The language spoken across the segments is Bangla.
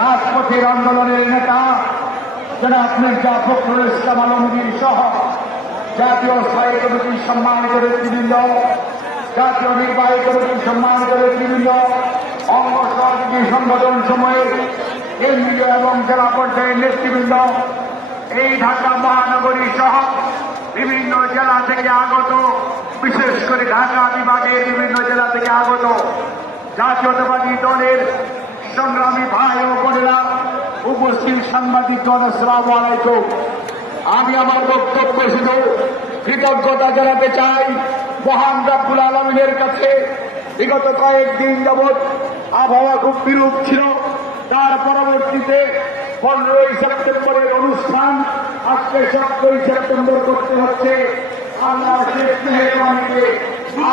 রাজপথের আন্দোলনের নেতা জনাব মির্জা ফখরুল ইসলাম আলমগীর সহ জাতীয় স্থায়ী কমিটির সম্মানিত নেতৃবৃন্দ, জাতীয় নির্বাহী কমিটির সম্মানিত নেতৃবৃন্দ, অঙ্গ সহযোগী সংগঠন সমূহের কেন্দ্রীয় এবং জেলা পর্যায়ের নেতৃবৃন্দ, এই ঢাকা মহানগরী সহ বিভিন্ন জেলা থেকে আগত, বিশেষ করে ঢাকা বিভাগের বিভিন্ন জেলা থেকে আগত জাতীয়তাবাদী দলের সংগ্রামী ভাই ও বোনেরা, উপস্থিত সাংবাদিকগণ, আসসালামু আলাইকুম। আমি আমার বক্তব্য শুধু কৃতজ্ঞতা জানাতে চাই মহান রব্বুল আলামিনের কাছে। বিগত কয়েকদিন যাবৎ আবহাওয়া খুব বিরূপ ছিল, তার পরবর্তীতে 15ই সেপ্টেম্বরের অনুষ্ঠান আজকে 17ই সেপ্টেম্বর করতে হচ্ছে। আল্লাহ শেষ মেহেরবানিতে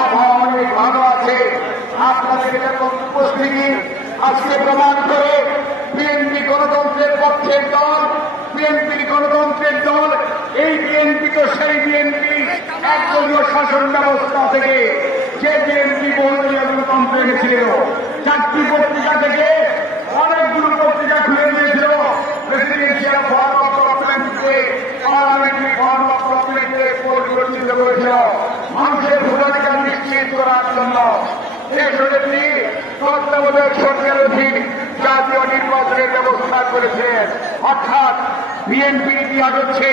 আবহাওয়া অনেক ভালো আছে। আপনাদের উপস্থিতি আজকে প্রমাণ করে বিএনপি গণতন্ত্রের পক্ষের দল, বিএনপির গণতন্ত্রের দল। এই বিএনপি তো সেই বিএনপি একদলীয় শাসন ব্যবস্থা থেকে যে বিএনপি বহুদলীয় গণতন্ত্র এনেছিল। 4টি পত্রিকা থেকে অনেকগুলো পত্রিকা খুলে দিয়েছিল। প্রেসিডেন্সিয়াল ফর্ম অফ গভর্নমেন্টকে পার্লামেন্টারি ফর্ম অফ গভর্নমেন্টে পরিবর্তিত করেছিল মানুষের ভোটাধিকার নিশ্চিত করার জন্য। দেশনেত্রী তত্ত্বাবধায়ক সরকারের অধীন জাতীয় নির্বাচনের ব্যবস্থা করেছেন। অর্থাৎ বিএনপির ইতিহাস হচ্ছে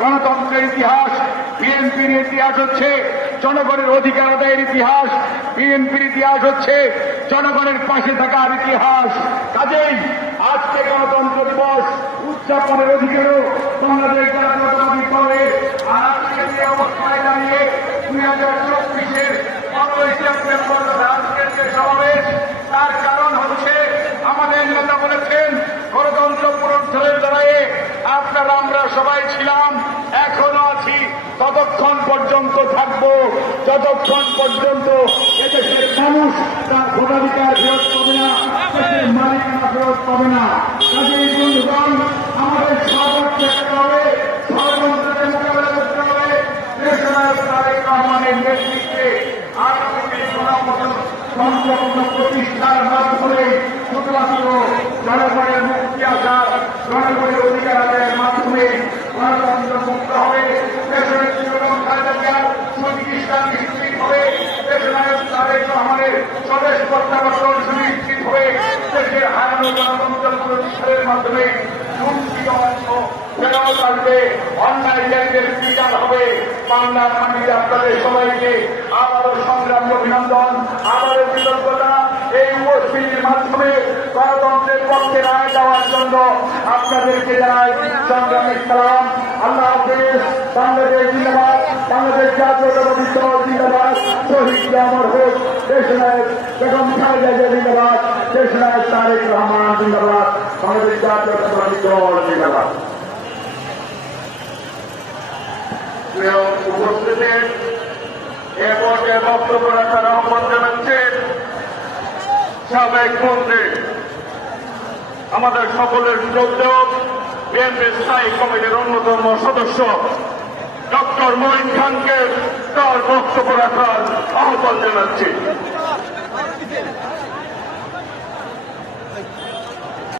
গণতন্ত্রের ইতিহাস, বিএনপির ইতিহাস হচ্ছে জনগণের অধিকার আদায়ের ইতিহাস, বিএনপির ইতিহাস হচ্ছে জনগণের পাশে থাকার ইতিহাস। কাজেই আজকে গণতন্ত্র দিবস উদযাপনের অধিকারও বাংলাদেশ জাতীয়তাবাদী দলের। আর আজকে যে অবস্থায় দাঁড়িয়ে 2024-এর 15ই সেপ্টেম্বর আজকের যে সমাবেশ, তার কারণ হচ্ছে আমাদের নেতা বলেছেন গণতন্ত্র পুনরুদ্ধারের লড়াইয়ে আপনারা আমরা সবাই ছিলাম, এখনো আছি, ততক্ষণ পর্যন্ত থাকবো যতক্ষণ পর্যন্ত এদেশের মানুষ তার ভোটাধিকার ফেরত পাবে না, দেশের মালিকানা ফেরত পাবে না। কাজেই বন্ধুগণ, আমাদের সর্বোচ্চ চেষ্টা হবে, ষড়যন্ত্রকে মোকাবেলা করতে হবে। দেশনায়ক তারেক রহমানের নেতৃত্বে আগামী সংযুক্ত প্রতিষ্ঠার মাধ্যমে শুধুমাত্র জনগণের মুক্তি আসার, জনগণের অধিকার আদায়ের মাধ্যমে গণতন্ত্র মুক্ত হবে। দেশের সুচিকিৎসা নিশ্চিত হবে, দেশনায়ক তারেক রহমানের স্বদেশ প্রত্যাবর্তন সুনিশ্চিত হবে, দেশের হারানো গণতন্ত্র প্রতিষ্ঠানের মাধ্যমে ফেরত আসবে, অন্যায়কারীদের বিচার হবে। বাংলার মাটিতে আপনাদের সবাইকে আবারও সংগ্রাম অভিনন্দন, আবারও কৃতজ্ঞতা। এই উপস্থিতির মাধ্যমে গণতন্ত্রের পক্ষে রায় দেওয়ার জন্য আপনাদেরকে জানাই সংগ্রামের সালাম। আল্লাহ হাফেজ। বাংলাদেশ জিন্দাবাদ, বাংলাদেশ জাতীয়তাবাদী দল জিন্দাবাদ, শহীদ অমর হোক দেশনায়ক বেগম খালেদা জিয়া জিন্দাবাদ, দেশনায়ক তারেক রহমান জিন্দাবাদ, বাংলাদেশ জাতীয়তাবাদী দল জিন্দাবাদ। উপস্থিতি এ পর্যায়ে বক্তব্য রাখার আহ্বান জানাচ্ছেন সাবেক মন্ত্রী, আমাদের সকলের শ্রদ্ধেয় বিএনপি স্থায়ী কমিটির অন্যতম সদস্য ডক্টর মঈন খানকে তার বক্তব্য রাখার আহ্বান জানাচ্ছি।